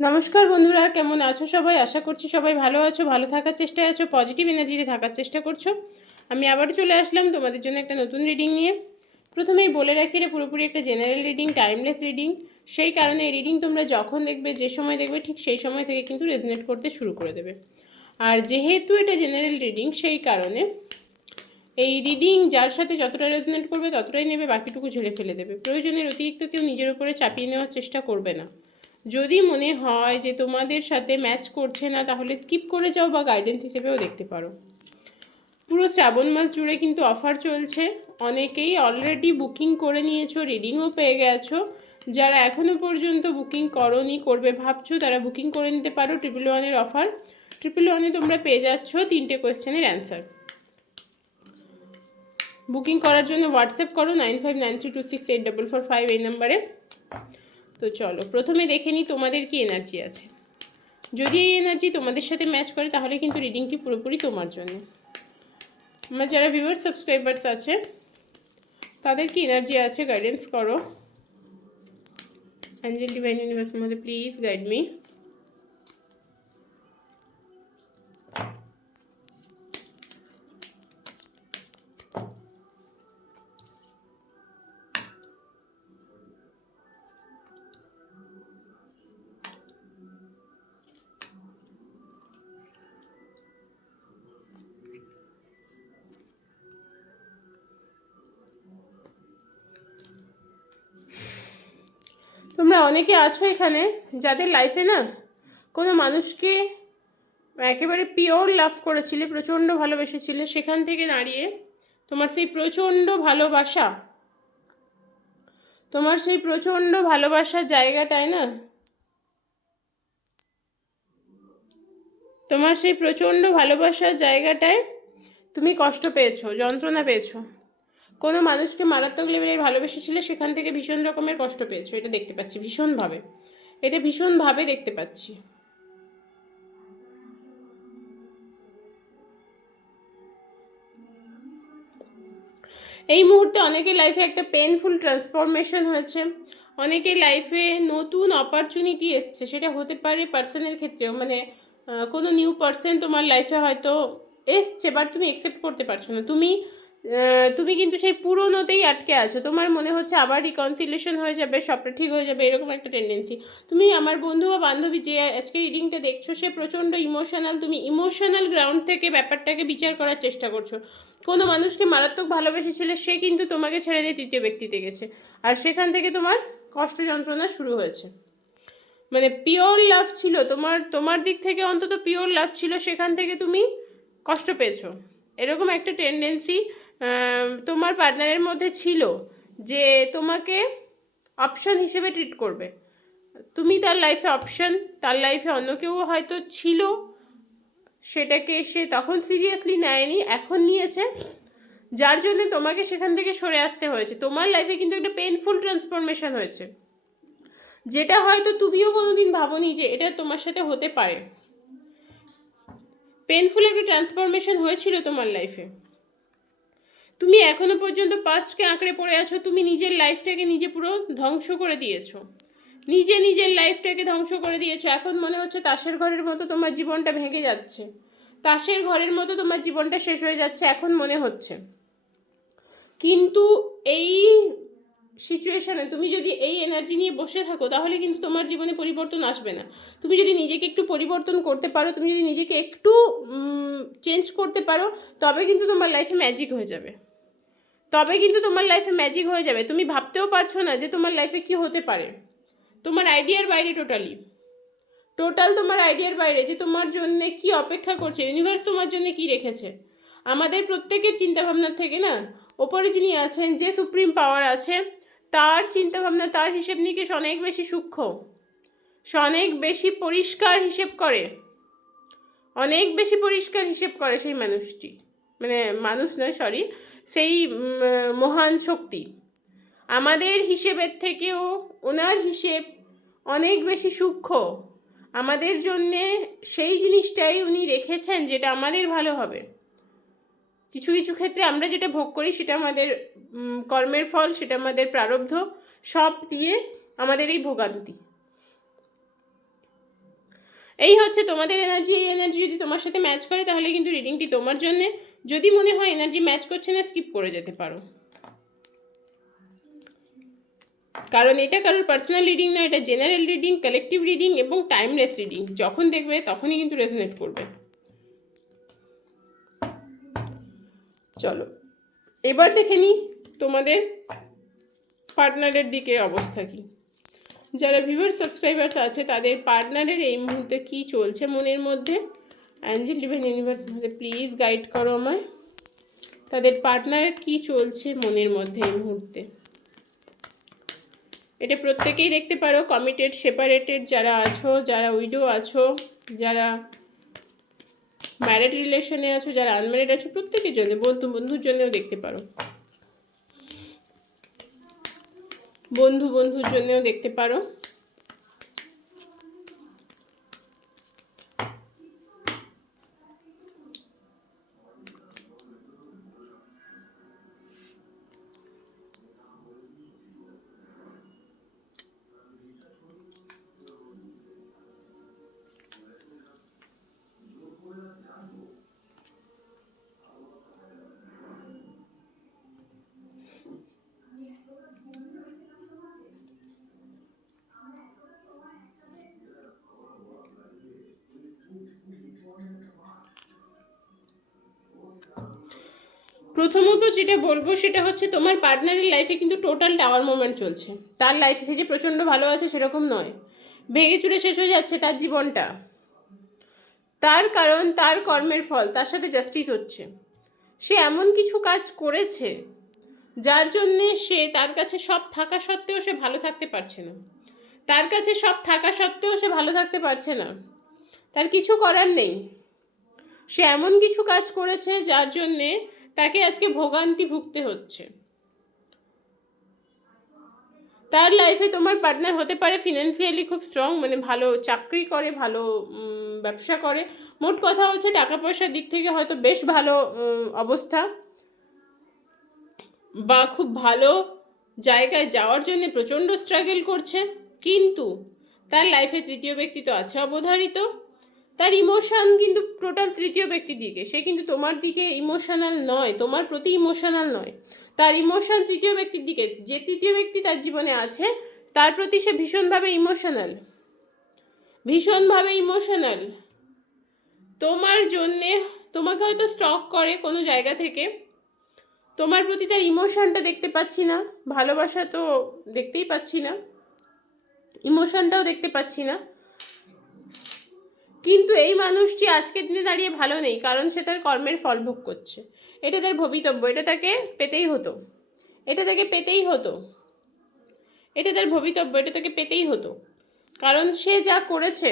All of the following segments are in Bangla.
নমস্কার বন্ধুরা, কেমন আছো সবাই? আশা করছি সবাই ভালো আছো, ভালো থাকার চেষ্টায় আছো, পজিটিভ এনার্জিতে থাকার চেষ্টা করছো। আমি আবারও চলে আসলাম তোমাদের জন্য একটা নতুন রিডিং নিয়ে। প্রথমেই বলে রাখি, এটা পুরোপুরি একটা জেনারেল রিডিং, টাইমলেস রিডিং। সেই কারণে এই রিডিং তোমরা যখন দেখবে, যে সময় দেখবে, ঠিক সেই সময় থেকে কিন্তু রেজনেট করতে শুরু করে দেবে। আর যেহেতু এটা জেনারেল রিডিং, সেই কারণে এই রিডিং যার সাথে যতটা রেজনেট করবে ততটাই নেবে, বাকিটুকু ঝেড়ে ফেলে দেবে। প্রয়োজনের অতিরিক্ত কেউ নিজের উপরে চাপিয়ে নেওয়ার চেষ্টা করবে না। যদি মনে হয় যে তোমাদের সাথে ম্যাচ করছে না, তাহলে স্কিপ করে যাও বা গাইডেন্স হিসেবেও দেখতে পারো। পুরো শ্রাবণ মাস জুড়ে কিন্তু অফার চলছে। অনেকেই অলরেডি বুকিং করে নিয়েছো, রিডিংও পেয়ে গেছো। যারা এখনও পর্যন্ত বুকিং করোনি, করবে ভাবছো, তারা বুকিং করে নিতে পারো। 111-এর অফার। 111-এ তোমরা পেয়ে যাচ্ছ 3টে কোয়েশ্চেনের অ্যান্সার। বুকিং করার জন্য হোয়াটসঅ্যাপ করো 9593268445 এই নাম্বারে। তো চলো প্রথমে দেখে নিই তোমাদের কি এনার্জি আছে। যদি এই এনার্জি তোমাদের সাথে ম্যাচ করে, তাহলে কিন্তু রিডিংটি পুরোপুরি তোমার জন্য। আমার যারা ভিউয়ার সাবস্ক্রাইবার্স আছে, তাদের কি এনার্জি আছে গাইডেন্স করো। অ্যাঞ্জেল ডিভাইন ইউনিভার্সের মধ্যে প্লিজ গাইড মি। তোমরা অনেকে আছো এখানে যাদের লাইফে না কোনো মানুষকে একেবারে পিওর লাভ করেছিলে, প্রচণ্ড ভালোবেসেছিলে, সেখান থেকে দাঁড়িয়ে তোমার সেই প্রচণ্ড ভালোবাসার জায়গাটায় না, তোমার সেই প্রচণ্ড ভালোবাসার জায়গাটায় তুমি কষ্ট পেয়েছো, যন্ত্রণা পেয়েছো। কোনো মানুষকে মারাত্মক লেভেলের ভালোবেসেছিলে, সেখান থেকে ভীষণ রকমের কষ্ট পেয়েছো। এটা দেখতে পাচ্ছি ভীষণভাবে দেখতে পাচ্ছি। এই মুহূর্তে অনেকের লাইফে একটা পেনফুল ট্রান্সফরমেশন হয়েছে। অনেকের লাইফে নতুন অপরচুনিটি এসছে। সেটা হতে পারে পার্সনের ক্ষেত্রেও, মানে কোনো নিউ পার্সন তোমার লাইফে হয়তো এসছে, বাট তুমি অ্যাকসেপ্ট করতে পারছো না। তুমি কিন্তু সেই পুরোনোতেই আটকে আছো। তোমার মনে হচ্ছে আবার রিকনসিলেশন হয়ে যাবে, সবটা ঠিক হয়ে যাবে, এরকম একটা টেন্ডেন্সি। তুমি, আমার বন্ধু বা বান্ধবী যে আজকে রিডিংটা দেখছো, সে প্রচণ্ড ইমোশনাল। তুমি ইমোশনাল গ্রাউন্ড থেকে ব্যাপারটাকে বিচার করার চেষ্টা করছো। কোনো মানুষকে মারাত্মক ভালোবেসেছিলে, সে কিন্তু তোমাকে ছেড়ে দিয়ে তৃতীয় ব্যক্তিতে গেছে, আর সেখান থেকে তোমার কষ্ট যন্ত্রণা শুরু হয়েছে। মানে পিওর লাভ ছিল তোমার দিক থেকে, অন্তত পিওর লাভ ছিল, সেখান থেকে তুমি কষ্ট পেয়েছো। এরকম একটা টেন্ডেন্সি তোমার পার্টনারের মধ্যে ছিল, যে তোমাকে অপশন হিসেবে ট্রিট করবে। তুমি তার লাইফে অপশন, তার লাইফে অন্য কেউ হয়তো ছিল, সেটাকে সে তখন সিরিয়াসলি নেয়নি, এখন নিয়েছে, যার জন্য তোমাকে সেখান থেকে সরে আসতে হয়েছে। তোমার লাইফে কিন্তু একটা পেনফুল ট্রান্সফরমেশন হয়েছে, যেটা হয়তো তুমিও কোনোদিন ভাবোনি যে এটা তোমার সাথে হতে পারে। পেনফুল একটা ট্রান্সফরমেশন হয়েছিল তোমার লাইফে। তুমি এখনো পর্যন্ত পাস্টকে আঁকড়ে পড়ে আছো। তুমি নিজের লাইফটাকে নিজে পুরো ধ্বংস করে দিয়েছো, নিজের লাইফটাকে ধ্বংস করে দিয়েছো। এখন মনে হচ্ছে তাসের ঘরের মতো তোমার জীবনটা ভেঙে যাচ্ছে, তাসের ঘরের মতো তোমার জীবনটা শেষ হয়ে যাচ্ছে এখন মনে হচ্ছে। কিন্তু এই সিচুয়েশানে তুমি যদি এই এনার্জি নিয়ে বসে থাকো, তাহলে কিন্তু তোমার জীবনে পরিবর্তন আসবে না। তুমি যদি নিজেকে একটু পরিবর্তন করতে পারো, তুমি যদি নিজেকে একটু চেঞ্জ করতে পারো, তবে কিন্তু তোমার লাইফে ম্যাজিক হয়ে যাবে। তুমি ভাবতেও পারছো না যে তোমার লাইফে কি হতে পারে। তোমার আইডিয়ার বাইরে, টোটাল তোমার আইডিয়ার বাইরে, যে তোমার জন্য কি অপেক্ষা করছে, ইউনিভার্স তোমার জন্য কি রেখেছে। আমাদের প্রত্যেকের চিন্তাভাবনার থেকে না, ওপরে যিনি আছেন, যে সুপ্রিম পাওয়ার আছে, তার চিন্তাভাবনা, তার হিসেব নিকেশ অনেক বেশি সূক্ষ্ম, সে অনেক বেশি পরিষ্কার হিসেব করে, সেই মানুষটি, মানে মানুষ নয়, সরি, সেই মহান শক্তি। আমাদের হিসেবের থেকেও ওনার হিসেব অনেক বেশি সূক্ষ্ম। আমাদের জন্যে সেই জিনিসটাই উনি রেখেছেন যেটা আমাদের ভালো হবে। কিছু কিছু ক্ষেত্রে আমরা যেটা ভোগ করি, সেটা আমাদের কর্মের ফল, সেটা আমাদের প্রারব্ধ, সব দিয়ে আমাদের এই ভোগান্তি। এই হচ্ছে তোমাদের এনার্জি। এই এনার্জি যদি তোমার সাথে ম্যাচ করে তাহলে কিন্তু রিডিংটি তোমার জন্যে। যদি মনে হয় এনার্জি ম্যাচ করছে না, স্কিপ করে যেতে পারো, কারণ এটা কারোর পার্সোনাল রিডিং না, এটা জেনারেল রিডিং, কালেকটিভ রিডিং এবং টাইমলেস রিডিং। যখন দেখবে তখনই কিন্তু রেজোনেট করবে। চলো এবার দেখে নিই তোমাদের পার্টনারের দিকে অবস্থা কি। যারা ভিউয়ার সাবস্ক্রাইবার্স আছে তাদের পার্টনারের এই মুহূর্তে কি চলছে মনের মধ্যে, Angel divine universe please guide করো আমায়। তাদের পার্টনারের কি চলছে মনের মধ্যে এই মুহূর্তে। এটা প্রত্যেকেই দেখতে পারো, কমিটেড, সেপারেটেড যারা আছো, যারা উইডো আছো, যারা ম্যারিড রিলেশনে আছো, যারা আনম্যারিড আছো, প্রত্যেকের জন্য, বন্ধুর জন্যও দেখতে পারো, বন্ধুর জন্যও দেখতে পারো। প্রথমত যেটা বলবো সেটা হচ্ছে তোমার পার্টনারের লাইফে কিন্তু টোটাল টাওয়ার মোমেন্ট চলছে। তার লাইফে যে প্রচণ্ড ভালো আছে সেরকম নয়, ভেঙে চুরে শেষ হয়ে যাচ্ছে তার জীবনটা। তার কারণ তার কর্মের ফল তার সাথে জাস্টিস হচ্ছে। সে এমন কিছু কাজ করেছে যার জন্যে সে, তার কাছে সব থাকা সত্ত্বেও সে ভালো থাকতে পারছে না। তার কাছে সব থাকা সত্ত্বেও সে ভালো থাকতে পারছে না, তার কিছু করার নেই। সে এমন কিছু কাজ করেছে যার জন্যে তাকে আজকে ভোগান্তি ভুগতে হচ্ছে। তার লাইফে তোমার পার্টনার হতে পারে ফিনান্সিয়ালি খুব স্ট্রং, মানে ভালো চাকরি করে, ভালো ব্যবসা করে, মোট কথা হচ্ছে টাকা পয়সার দিক থেকে হয়তো বেশ ভালো অবস্থা, বা খুব ভালো জায়গায় যাওয়ার জন্য প্রচণ্ড স্ট্রাগল করছে। কিন্তু তার লাইফে তৃতীয় ব্যক্তি তো আছে অবধারিত। তার ইমোশন কিন্তু টোটাল তৃতীয় ব্যক্তির দিকে, সে কিন্তু তোমার দিকে ইমোশনাল নয়, তোমার প্রতি ইমোশনাল নয়, তার ইমোশন তৃতীয় ব্যক্তির দিকে। যে তৃতীয় ব্যক্তি তার জীবনে আছে তার প্রতি সে ভীষণভাবে ইমোশনাল, ভীষণভাবে ইমোশনাল তোমার জন্যে। তোমাকে হয়তো স্টক করে কোনো জায়গা থেকে, তোমার প্রতি তার ইমোশনটা দেখতে পাচ্ছি না, ভালোবাসা তো দেখতেই পাচ্ছি না, ইমোশনটাও দেখতে পাচ্ছি না। কিন্তু এই মানুষটি আজকের দিনে দাঁড়িয়ে ভালো নেই, কারণ সে তার কর্মের ফল ভোগ করছে। এটা তার ভবিতব্য, এটা তাকে পেতেই হতো, এটা তাকে পেতেই হতো, এটা তার ভবিতব্য, এটা তাকে পেতেই হতো। কারণ সে যা করেছে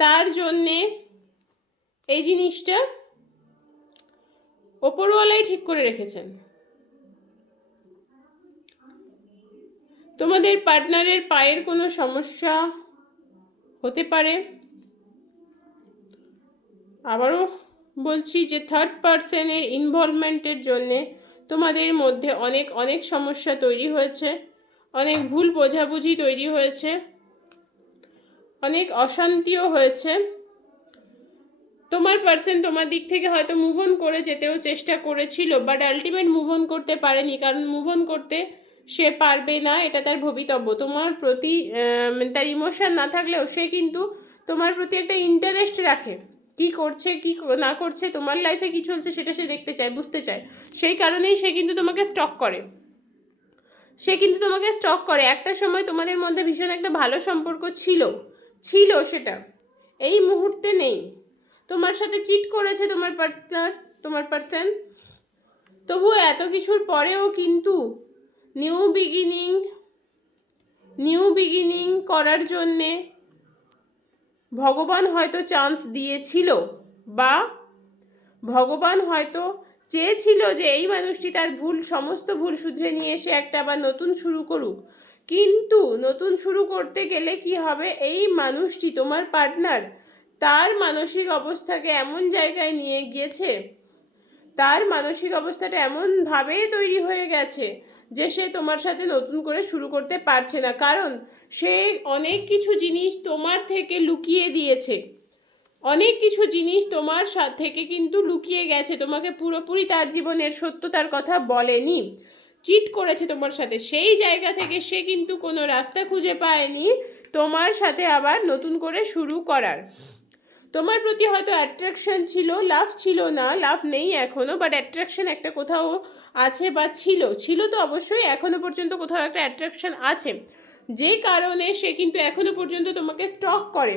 তার জন্যে এই জিনিসটা ওপরওয়ালাই ঠিক করে রেখেছেন। তোমাদের পার্টনারের পায়ের কোনো সমস্যা হতে পারে। আবারও বলছি যে থার্ড পার্সনের ইনভলভমেন্টের জন্যে তোমাদের মধ্যে অনেক সমস্যা তৈরি হয়েছে, অনেক ভুল বোঝাবুঝি তৈরি হয়েছে, অনেক অশান্তিও হয়েছে। তোমার পার্সন তোমার দিক থেকে হয়তো মুভ অন করে যেতেও চেষ্টা করেছিল, বাট আলটিমেট মুভ অন করতে পারেনি, কারণ মুভ অন করতে সে পারবে না, এটা তার ভবিতব্য। তোমার প্রতি তার ইমোশন না থাকলেও সে কিন্তু তোমার প্রতি একটা ইন্টারেস্ট রাখে, কি করছে কি না করছে, তোমার লাইফে কি চলছে সেটা সে দেখতে চায়, বুঝতে চায়। সেই কারণেই সে কিন্তু তোমাকে স্টক করে, সে কিন্তু তোমাকে স্টক করে। একটা সময় তোমাদের মধ্যে ভীষণ একটা ভালো সম্পর্ক ছিল, সেটা এই মুহূর্তে নেই। তোমার সাথে চিট করেছে তোমার পার্টনার, তোমার পার্সন, তবুও এত কিছুর পরেও কিন্তু নিউ বিগিনিং করার জন্যে ভগবান হয়তো চান্স দিয়েছিল, বা ভগবান হয়তো চেয়েছিল যে এই মানুষটি তার সমস্ত ভুল শুধরে নিয়ে এসে একটা আবার নতুন শুরু করুক। কিন্তু নতুন শুরু করতে গেলে কি হবে, এই মানুষটি তোমার পার্টনার তার মানসিক অবস্থাকে এমন জায়গায় নিয়ে গিয়েছে, তার মানসিক অবস্থাটা এমনভাবে তৈরি হয়ে গেছে যে সে তোমার সাথে নতুন করে শুরু করতে পারছে না, কারণ সে অনেক কিছু জিনিস তোমার থেকে লুকিয়ে দিয়েছে। অনেক কিছু জিনিস তোমার থেকে কিন্তু লুকিয়ে গেছে, তোমাকে পুরোপুরি তার জীবনের সত্যতার কথা বলেনি, চিট করেছে তোমার সাথে। সেই জায়গা থেকে সে কিন্তু কোনো রাস্তা খুঁজে পায়নি তোমার সাথে আবার নতুন করে শুরু করার। তোমার প্রতি হয়তো অ্যাট্রাকশন ছিল, লাভ ছিল না, লাভ নেই এখনও, বাট অ্যাট্রাকশন একটা কোথাও আছে বা ছিল তো অবশ্যই, এখনও পর্যন্ত কোথাও একটা অ্যাট্রাকশন আছে, যে কারণে সে কিন্তু এখনও পর্যন্ত তোমাকে স্টক করে।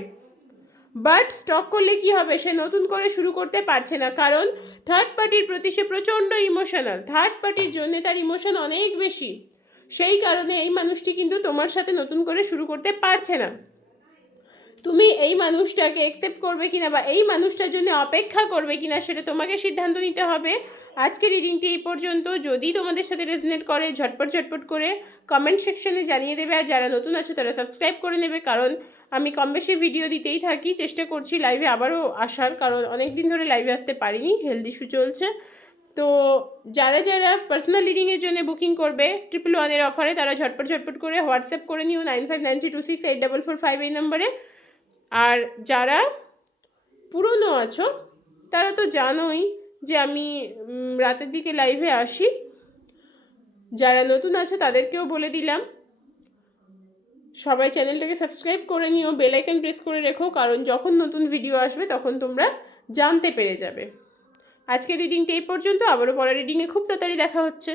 বাট স্টক করলে কি হবে, সে নতুন করে শুরু করতে পারছে না, কারণ থার্ড পার্টির প্রতি সে প্রচণ্ড ইমোশনাল, থার্ড পার্টির জন্য তার ইমোশন অনেক বেশি। সেই কারণে এই মানুষটি কিন্তু তোমার সাথে নতুন করে শুরু করতে পারছে না। তুমি এই মানুষটাকে অ্যাকসেপ্ট করবে কিনা বা এই মানুষটার জন্য অপেক্ষা করবে কিনা সেটা তোমাকে সিদ্ধান্ত নিতে হবে। আজকে রিডিংটি এই পর্যন্ত। যদি তোমাদের সাথে রেজনেট করে ঝটপট করে কমেন্ট সেকশনে জানিয়ে দেবে, আর যারা নতুন আছো তারা সাবস্ক্রাইব করে নেবে, কারণ আমি কম বেশি ভিডিও দিতেই থাকি, চেষ্টা করছি লাইভে আবারও আসার, কারণ অনেক দিন ধরে লাইভে আসতে পারিনি, হেলথ ইস্যু চলছে। তো যারা পার্সোনাল রিডিংয়ের জন্য বুকিং করবে 111 অফারে, তারা ঝটপট করে হোয়াটসঅ্যাপ করে নিও 9593268445 এই নম্বরে। আর যারা পুরনো আছো তারা তো জানোই যে আমি রাতের দিকে লাইভে আসি। যারা নতুন আছো তাদেরকেও বলে দিলাম, সবাই চ্যানেলটাকে সাবস্ক্রাইব করে নিও, বেল আইকন প্রেস করে রেখো, কারণ যখন নতুন ভিডিও আসবে তখন তোমরা জানতে পেরে যাবে। আজকের রিডিংটা এই পর্যন্ত, আবারও পরের রিডিংয়ে খুব তাড়াতাড়ি দেখা হচ্ছে।